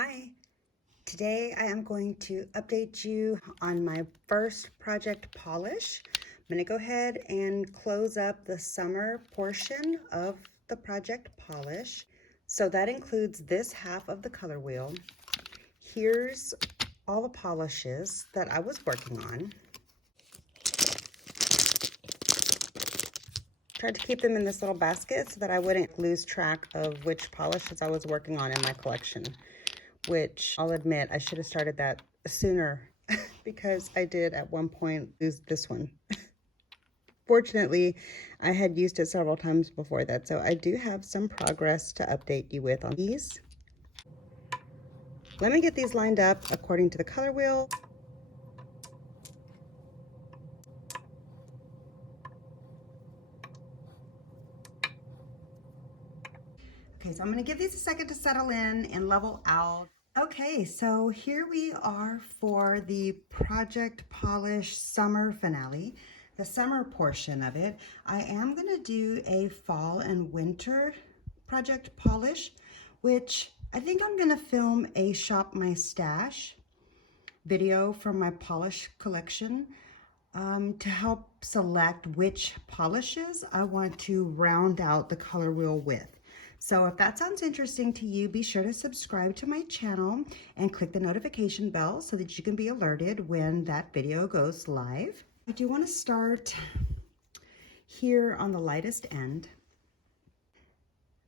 Hi, today I am going to update you on my first project polish. I'm going to go ahead and close up the summer portion of the project polish. So that includes this half of the color wheel. Here's all the polishes that I was working on. Tried to keep them in this little basket so that I wouldn't lose track of which polishes I was working on in my collection, which I'll admit I should have started that sooner because I did at one point lose this one. Fortunately, I had used it several times before that, so I do have some progress to update you with on these. Let me get these lined up according to the color wheel. Okay, so I'm going to give these a second to settle in and level out. Okay, so here we are for the Project Polish Summer Finale, the summer portion of it. I am going to do a fall and winter project polish, which I think I'm going to film a Shop My Stash video from my polish collection to help select which polishes I want to round out the color wheel with. So if that sounds interesting to you, be sure to subscribe to my channel and click the notification bell so that you can be alerted when that video goes live. I do want to start here on the lightest end.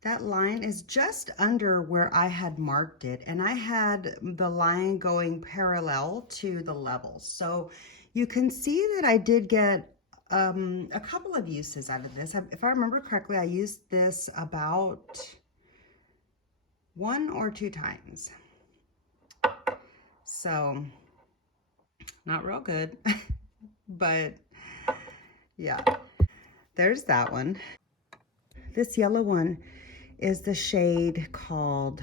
That line is just under where I had marked it, and I had the line going parallel to the levels. So you can see that I did get a couple of uses out of this. If I remember correctly, I used this about 1 or 2 times. So not real good, but yeah, there's that one. This yellow one is the shade called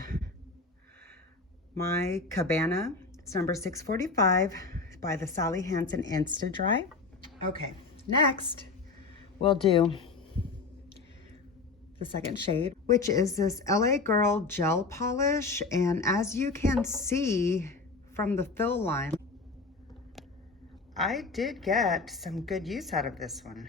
My Cabana. It's number 645 by the Hansen InstaDri. Okay, next we'll do the second shade, which is this LA Girl gel polish. And as you can see from the fill line, I did get some good use out of this one.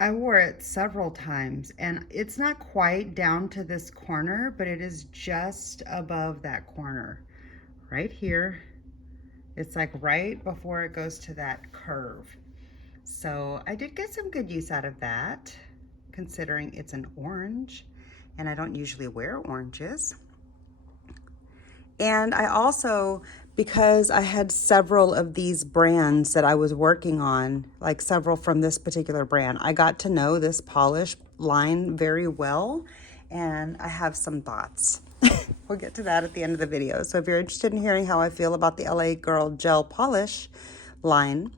I wore it several times, and it's not quite down to this corner, but it is just above that corner right here. It's like right before it goes to that curve. So I did get some good use out of that, considering it's an orange, and I don't usually wear oranges. And I also, because I had several of these brands that I was working on, like several from this particular brand, I got to know this polish line very well, and I have some thoughts. We'll get to that at the end of the video. So if you're interested in hearing how I feel about the LA Girl gel polish line,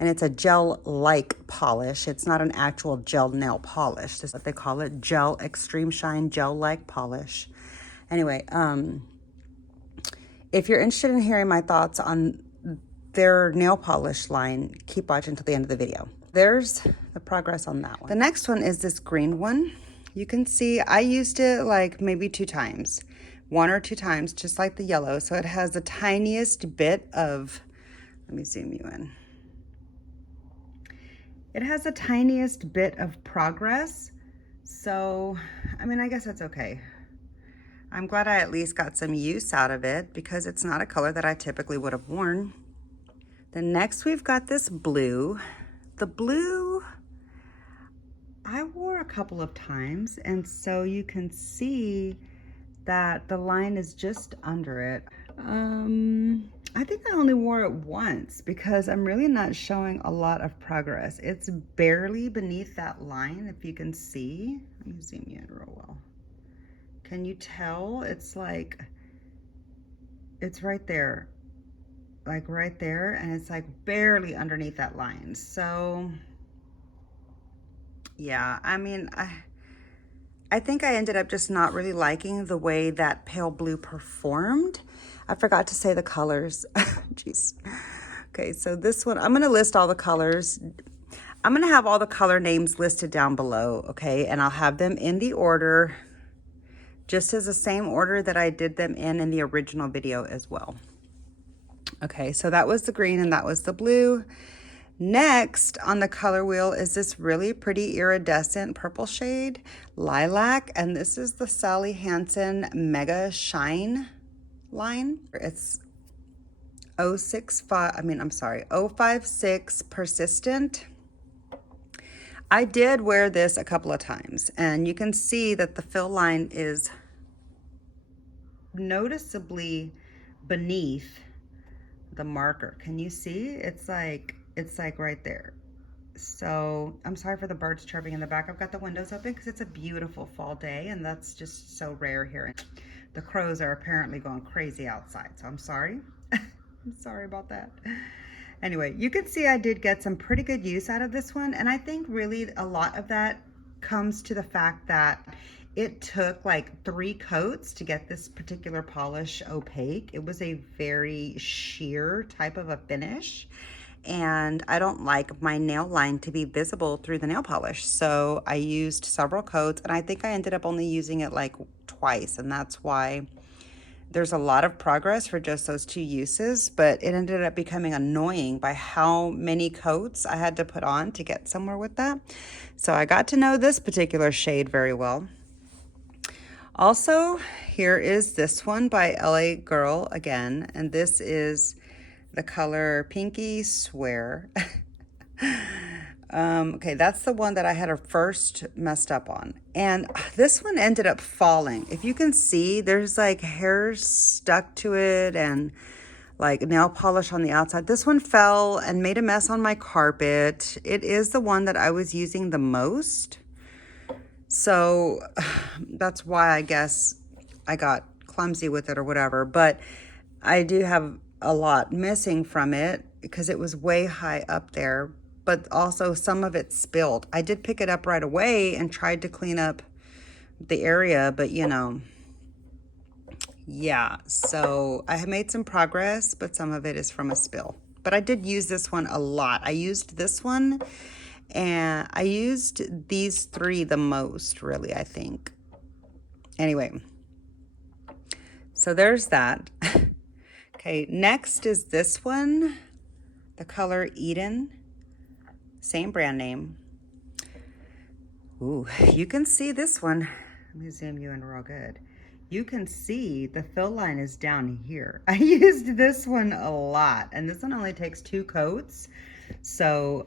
and it's a gel-like polish, it's not an actual gel nail polish. This is what they call it, gel extreme shine gel-like polish. Anyway, if you're interested in hearing my thoughts on their nail polish line, keep watching until the end of the video. There's the progress on that one. The next one is this green one. You can see I used it like maybe 2 times, 1 or 2 times, just like the yellow. So it has the tiniest bit of, let me zoom you in. It has the tiniest bit of progress. So, I mean, I guess that's okay. I'm glad I at least got some use out of it because it's not a color that I typically would have worn. Then next we've got this blue. The blue I wore a couple of times, and so you can see that the line is just under it. I think I only wore it once because I'm really not showing a lot of progress. It's barely beneath that line, if you can see. Let me zoom you in real well. Can you tell? It's like, it's right there, like right there, and it's like barely underneath that line. So yeah, I mean, I think I ended up just not really liking the way that pale blue performed. I forgot to say the colors. Jeez. Okay, so this one, I'm gonna list all the colors. I'm gonna have all the color names listed down below, okay? And I'll have them in the order just as the same order that I did them in the original video as well. Okay, so that was the green and that was the blue. Next on the color wheel is this really pretty iridescent purple shade, Lilac, and this is the Sally Hansen Mega Shine line. It's 056 Persistent. I did wear this a couple of times, and you can see that the fill line is noticeably beneath the marker. Can you see? It's like right there. So I'm sorry for the birds chirping in the back. I've got the windows open because it's a beautiful fall day, and that's just so rare here. The crows are apparently going crazy outside, so I'm sorry. I'm sorry about that. Anyway, you can see I did get some pretty good use out of this one, and I think really a lot of that comes to the fact that it took like 3 coats to get this particular polish opaque. It was a very sheer type of a finish, and I don't like my nail line to be visible through the nail polish. So I used several coats, and I think I ended up only using it like twice, and that's why there's a lot of progress for just those 2 uses, but it ended up becoming annoying by how many coats I had to put on to get somewhere with that. So I got to know this particular shade very well. Also, here is this one by LA Girl again, and this is the color Pinky Swear. Okay, that's the one that I had first messed up on. And this one ended up falling. If you can see, there's like hairs stuck to it and like nail polish on the outside. This one fell and made a mess on my carpet. It is the one that I was using the most. So that's why I guess I got clumsy with it or whatever. But I do have a lot missing from it because it was way high up there. But also some of it spilled. I did pick it up right away and tried to clean up the area, but you know, yeah. So I have made some progress, but some of it is from a spill. But I did use this one a lot. I used this one, and I used these 3 the most, really, I think. Anyway, so there's that. Okay, next is this one, the color Eden. Same brand name. Ooh, you can see this one. Let me zoom you in real good. You can see the fill line is down here. I used this one a lot, and this one only takes 2 coats. So,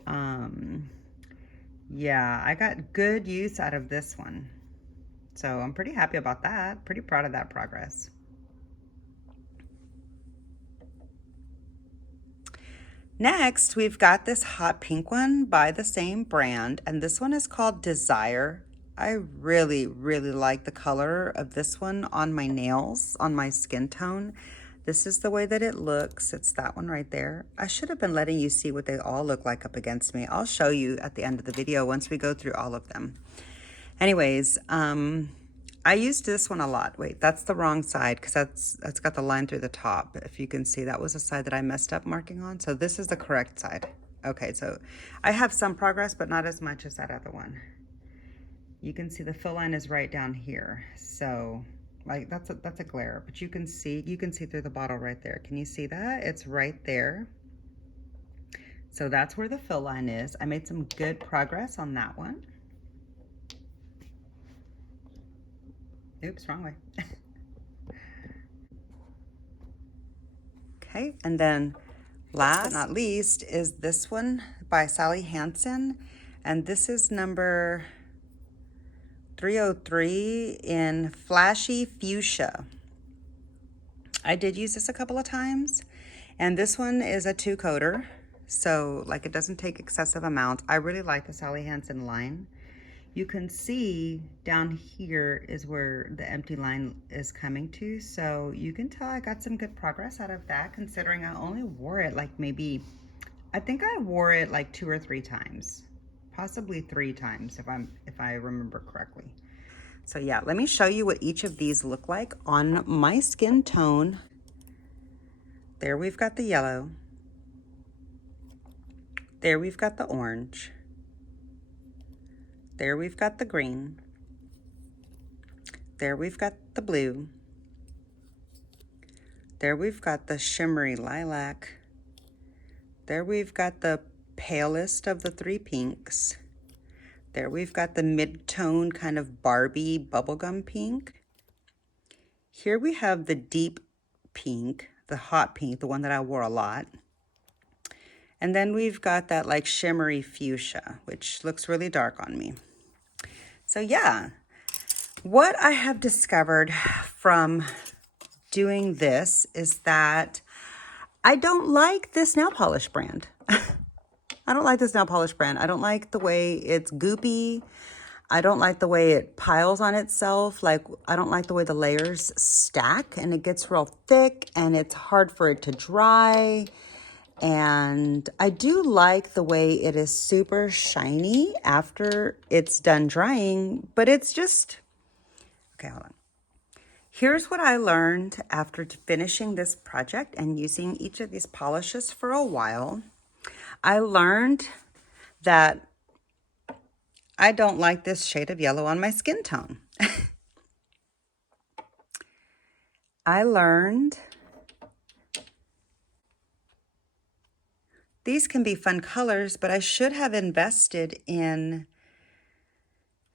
yeah, I got good use out of this one. So I'm pretty happy about that. Pretty proud of that progress. Next, we've got this hot pink one by the same brand, and this one is called Desire. I really, really like the color of this one on my nails, on my skin tone. This is the way that it looks. It's that one right there. I should have been letting you see what they all look like up against me. I'll show you at the end of the video once we go through all of them. Anyways, I used this one a lot. Wait, that's the wrong side because that's got the line through the top. If you can see, that was the side that I messed up marking on. So this is the correct side. Okay, so I have some progress, but not as much as that other one. You can see the fill line is right down here. So like that's a glare, but you can see through the bottle right there. Can you see that? It's right there. So that's where the fill line is. I made some good progress on that one. Oops, wrong way. Okay, and then last but not least is this one by Sally Hansen, and this is number 303 in Flashy Fuchsia. I did use this a couple of times, and this one is a 2-coater, so like it doesn't take excessive amounts. I really like the Sally Hansen line. You can see down here is where the empty line is coming to. So you can tell I got some good progress out of that, considering I only wore it like maybe, I think I wore it like 2 or 3 times, possibly 3 times if I remember correctly. So yeah, let me show you what each of these look like on my skin tone. There we've got the yellow. There we've got the orange. There we've got the green. There we've got the blue. There we've got the shimmery lilac. There we've got the palest of the three pinks. There we've got the mid-tone kind of Barbie bubblegum pink. Here we have the deep pink, the hot pink, the one that I wore a lot. And then we've got that like shimmery fuchsia, which looks really dark on me. So yeah, what I have discovered from doing this is that I don't like this nail polish brand. I don't like this nail polish brand. I don't like the way it's goopy. I don't like the way it piles on itself. Like, I don't like the way the layers stack and it gets real thick and it's hard for it to dry. And I do like the way it is super shiny after it's done drying, but it's just, okay, hold on. Here's what I learned after finishing this project and using each of these polishes for a while. I learned that I don't like this shade of yellow on my skin tone. I learned these can be fun colors, but I should have invested in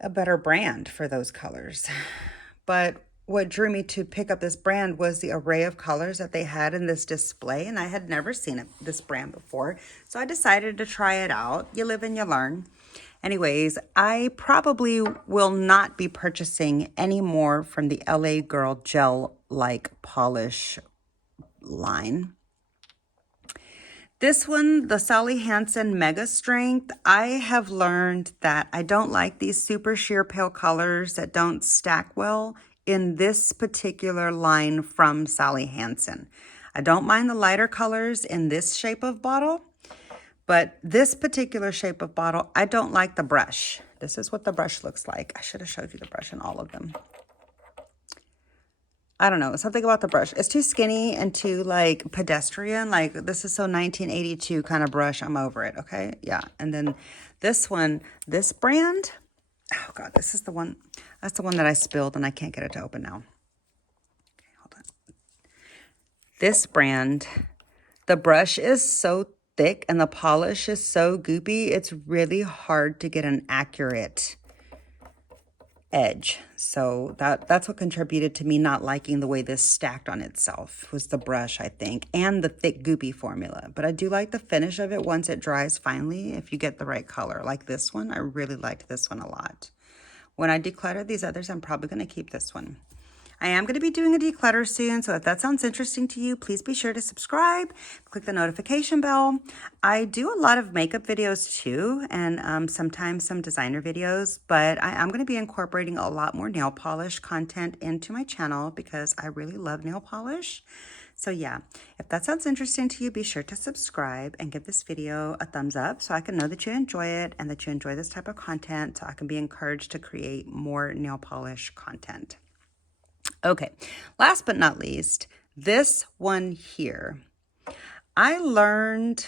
a better brand for those colors. But what drew me to pick up this brand was the array of colors that they had in this display, and I had never seen this brand before, so I decided to try it out. You live and you learn. Anyways, I probably will not be purchasing any more from the LA Girl gel-like polish line. This one, the Sally Hansen Mega Strength, I have learned that I don't like these super sheer pale colors that don't stack well in this particular line from Sally Hansen. I don't mind the lighter colors in this shape of bottle, but this particular shape of bottle, I don't like the brush. This is what the brush looks like. I should have showed you the brush in all of them. I don't know, something about the brush. It's too skinny and too like pedestrian. Like, this is so 1982 kind of brush. I'm over it, okay? Yeah, and then this one, this brand, oh God, this is the one, that's the one that I spilled and I can't get it to open now. Okay, hold on. This brand, the brush is so thick and the polish is so goopy, it's really hard to get an accurate edge. So that's what contributed to me not liking the way this stacked on itself, was the brush, I think, and the thick goopy formula. But I do like the finish of it once it dries finally, if you get the right color. Like this one, I really liked this one a lot. When I declutter these others, I'm probably going to keep this one. I am going to be doing a declutter soon, so if that sounds interesting to you, please be sure to subscribe, click the notification bell. I do a lot of makeup videos too, and sometimes some designer videos, but I am going to be incorporating a lot more nail polish content into my channel because I really love nail polish. So yeah, if that sounds interesting to you, be sure to subscribe and give this video a thumbs up so I can know that you enjoy it and that you enjoy this type of content, so I can be encouraged to create more nail polish content. Okay, last but not least, this one here. I learned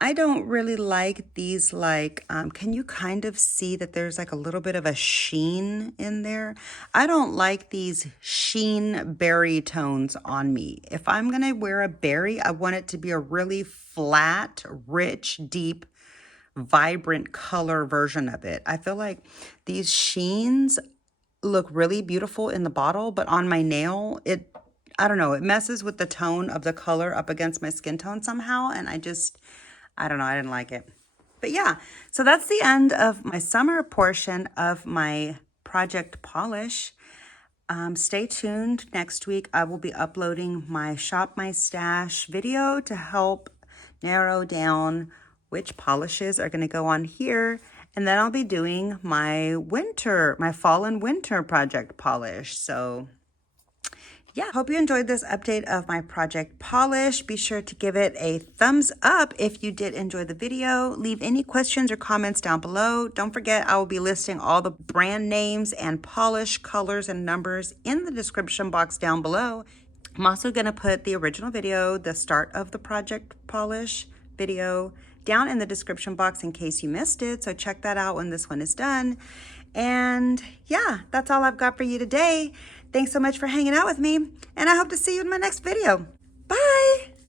I don't really like these, like, can you kind of see that there's like a little bit of a sheen in there? I don't like these sheen berry tones on me. If I'm gonna wear a berry, I want it to be a really flat, rich, deep, vibrant color version of it. I feel like these sheens look really beautiful in the bottle, but on my nail, I don't know, it messes with the tone of the color up against my skin tone somehow, and I don't know, I didn't like it. But yeah, so that's the end of my summer portion of my project polish. Stay tuned. Next week, I will be uploading my Shop My Stash video to help narrow down which polishes are gonna go on here. And then I'll be doing my fall and winter project polish. So yeah, hope you enjoyed this update of my project polish. Be sure to give it a thumbs up if you did enjoy the video. Leave any questions or comments down below. Don't forget, I will be listing all the brand names and polish colors and numbers in the description box down below. I'm also gonna put the original video, the start of the project polish video, down in the description box in case you missed it. So check that out when this one is done. And yeah, that's all I've got for you today. Thanks so much for hanging out with me, and I hope to see you in my next video.